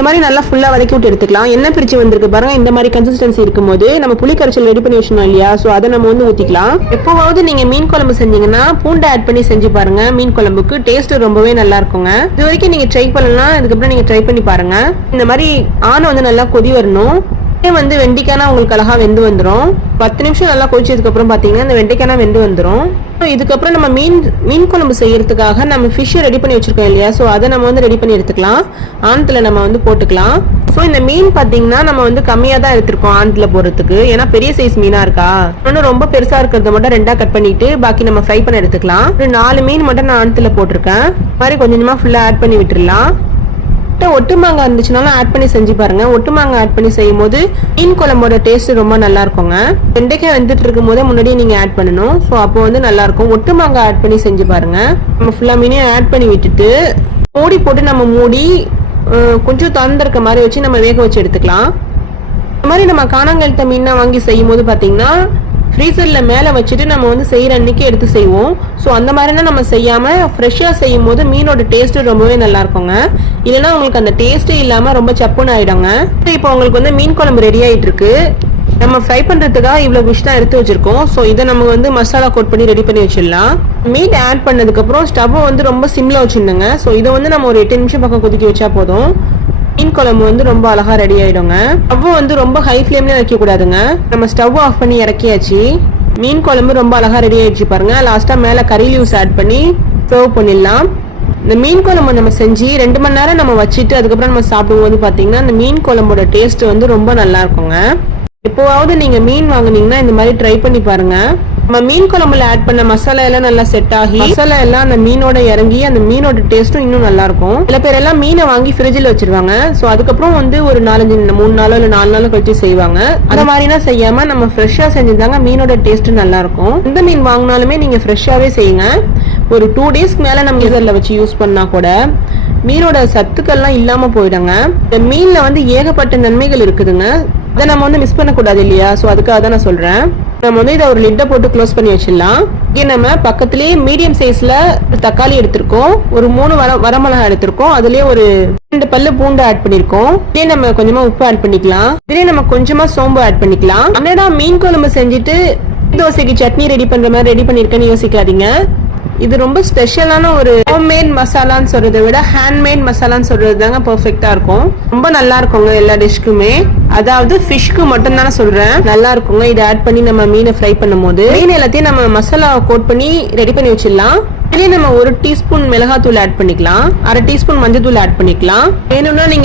இந்த மாதிரி நல்லா ஃபுல்லா வதக்கி விட்டு எடுத்துக்கலாம். எண்ணெய் பிரிச்சு வந்திருக்கு பாருங்க. இந்த மாதிரி கன்சிஸ்டன்சி இருக்கும்போது நம்ம புளி கரைச்சல் ரெடி பண்ணி வச்சோம் இல்லையா, சோ அதை நம்ம வந்து ஊத்திக்கலாம். எப்போவாவது நீங்க மீன் குழம்பு செஞ்சீங்கன்னா பூண்டை ஆட் பண்ணி செஞ்சு பாருங்க. மீன் குழம்புக்கு டேஸ்ட் ரொம்பவே நல்லா இருக்குங்க. இது வரைக்கும் நீங்க ட்ரை பண்ணலாம், இதுக்கப்புறம் நீங்க ட்ரை பண்ணி பாருங்க. இந்த மாதிரி ஆணை வந்து நல்லா கொதி வரணும். வந்து வெண்டைக்கானா உங்களுக்கு அழகா வெந்து வந்துடும். 10 நிமிஷம் நல்லா கொதிச்சதுக்கு அப்புறம் பாத்தீங்கன்னா இந்த வெண்டைக்கானா வெந்து வந்துடும். இதுக்கப்புறம் நம்ம மீன் குழம்பு செய்யறதுக்காக நம்ம ஃபிஷ் ரெடி பண்ணி வச்சிருக்கோம் இல்லையா, சோ அதை நம்ம வந்து ரெடி பண்ணி எடுத்துக்கலாம். ஆணத்துல நம்ம வந்து போட்டுக்கலாம். ஸோ இந்த மீன் பாத்தீங்கன்னா நம்ம வந்து கம்மியா தான் எடுத்திருக்கோம் ஆணத்துல போறதுக்கு, ஏன்னா பெரிய சைஸ் மீனா இருக்கா. இன்னும் ரொம்ப பெருசா இருக்கிறத மட்டும் 2ஆ கட் பண்ணிட்டு பாக்கி நம்ம ஃப்ரை பண்ண எடுத்துக்கலாம். ஒரு 4 மீன் மட்டும் நான் ஆணத்துல போட்டிருக்கேன். மாதிரி கொஞ்சமா ஃபுல்லா ஆட் பண்ணி விட்டுடலாம். ஒட்டு மாங்காய் இருந்துச்சுனாலும் ஆட் பண்ணி செஞ்சு பாருங்க. ஒட்டு மாங்காய் ஆட் பண்ணி செய்யும் போது மீன் குழம்போட டேஸ்ட் ரொம்ப நல்லா இருக்குங்க. வெண்டைக்காய் வந்துட்டு இருக்கும் போதே முன்னாடியே நீங்க ஆட் பண்ணணும். ஸோ அப்போ வந்து நல்லா இருக்கும். ஒட்டு மாங்காய் ஆட் பண்ணி செஞ்சு பாருங்க. நம்ம ஃபுல்லா மீனையும் ஆட் பண்ணி விட்டுட்டு மூடி போட்டு நம்ம மூடி கொஞ்சம் திறந்திருக்க மாதிரி வச்சு நம்ம வேக வச்சு எடுத்துக்கலாம். இந்த மாதிரி நம்ம காணாங்கழுத்த மீனா வாங்கி செய்யும் போது பாத்தீங்கன்னா ஃப்ரீசர்ல மேல வச்சுட்டு நம்ம வந்து செய்யற அன்னைக்கு எடுத்து செய்வோம். ஸோ அந்த மாதிரினா நம்ம செய்யாம ஃப்ரெஷ்ஷா செய்யும் போது மீனோட டேஸ்ட் ரொம்பவே நல்லா இருக்குங்க. இல்லைன்னா உங்களுக்கு அந்த டேஸ்டே இல்லாம ரொம்ப சப்புன்னு ஆயிடுங்க. இப்போ உங்களுக்கு வந்து மீன் குழம்பு ரெடி ஆயிட்டு இருக்கு. நம்ம ஃப்ரை பண்றதுக்காக இவ்வளவு ஃபிஷ் தான் எடுத்து வச்சிருக்கோம். ஸோ இதை நம்ம வந்து மசாலா கோட் பண்ணி ரெடி பண்ணி வச்சிடலாம். மீட் ஆட் பண்ணதுக்கு அப்புறம் ஸ்டவ் வந்து ரொம்ப சிம்ல வச்சிருந்தேங்க. ஸோ இதை வந்து நம்ம ஒரு 8 நிமிஷம் பக்கம் கொதிக்க வச்சா போதும். மீன் குழம்பு வந்து ரொம்ப அழகா ரெடி ஆயிடுங்க. ஸ்டவ் வந்து ரொம்ப ஹை ஃபிளேம்ல வைக்க கூடாதுங்க. நம்ம ஸ்டவ் ஆஃப் பண்ணி இறக்கியாச்சு. மீன் குழம்பு ரொம்ப அழகா ரெடி ஆயிடுச்சு பாருங்க. லாஸ்டா மேல கறி லீவ்ஸ் ஆட் பண்ணி சர்வ் பண்ணிடலாம். இந்த மீன் குழம்பு நம்ம செஞ்சு 2 மணி நேரம் நம்ம வச்சுட்டு அதுக்கப்புறம் நம்ம சாப்பிடும்போது பாத்தீங்கன்னா இந்த மீன் குழம்போட டேஸ்ட் வந்து ரொம்ப நல்லா இருக்குங்க. எப்போவாவது நீங்க மீன் வாங்குனீங்கன்னா இந்த மாதிரி ட்ரை பண்ணி பாருங்க. நம்ம மீன் குழம்புல ஆட் பண்ண மசாலா எல்லாம் நல்லா செட் ஆகி மசாலா எல்லாம் அந்த மீனோட இறங்கி அந்த மீனோட டேஸ்டும் இன்னும் நல்லா இருக்கும். சில பேர் எல்லாம் மீனை வாங்கி ஃப்ரிட்ஜில் வச்சிருவாங்க. ஸோ அதுக்கப்புறம் வந்து ஒரு 3 நாளோ இல்லை 4 நாளோ கழிச்சு செய்வாங்க. அந்த மாதிரிலாம் செய்யாம நம்ம ஃப்ரெஷ்ஷா செஞ்சிருந்தாங்க மீனோட டேஸ்ட் நல்லா இருக்கும். எந்த மீன் வாங்கினாலுமே நீங்க ஃப்ரெஷ்ஷாவே செய்யுங்க. ஒரு 2 டேஸ்க்கு மேல நம்ம கீசர்ல வச்சு யூஸ் பண்ணா கூட மீனோட சத்துக்கள்லாம் இல்லாம போயிடுங்க. இந்த மீன்ல வந்து ஏகப்பட்ட நன்மைகள் இருக்குதுங்க. அதை நம்ம வந்து மிஸ் பண்ணக்கூடாது இல்லையா. ஸோ அதுக்காக தான் நான் சொல்றேன். நம்ம வந்து இதை ஒரு லிட்டை போட்டு க்ளோஸ் பண்ணி வச்சிடலாம். இங்கே நம்ம பக்கத்துலேயே மீடியம் சைஸ்ல தக்காளி எடுத்திருக்கோம். ஒரு 3 வரமிளகா எடுத்திருக்கோம். அதுலயே ஒரு 2 பல்லு பூண்டு ஆட் பண்ணிருக்கோம். இதே நம்ம கொஞ்சமா உப்பு ஆட் பண்ணிக்கலாம். இதே நம்ம கொஞ்சமா சோம்பு ஆட் பண்ணிக்கலாம். என்னடா மீன் குழம்பு செஞ்சுட்டு தோசைக்கு சட்னி ரெடி பண்ற மாதிரி ரெடி பண்ணிருக்கேன்னு யோசிக்காதீங்க. இது ரொம்ப ஸ்பெஷலான ஒரு ஹோம்மேட் மசாலான்னு சொல்றதை விட ஹேண்ட்மேட் மசாலான்னு சொல்றது தாங்க பெர்ஃபெக்ட்டா இருக்கும். ரொம்ப நல்லா இருக்குங்க எல்லா டிஷ்க்குமே. அதாவது ஃபிஷ்க்கு மட்டும் தானே சொல்றேன், நல்லா இருக்குங்க. இதை ஆட் பண்ணி நம்ம மீனை ஃப்ரை பண்ணும் போது மீன் எல்லாத்தையும் நம்ம மசாலா கோட் பண்ணி ரெடி பண்ணி வச்சிடலாம். இதே நம்ம 1 டீஸ்பூன் மிளகாத்தூள் ஆட் பண்ணிக்கலாம். 1/2 டீஸ்பூன் மஞ்சள் தூள் ஆட் பண்ணிக்கலாம். வேணும்னா நீங்க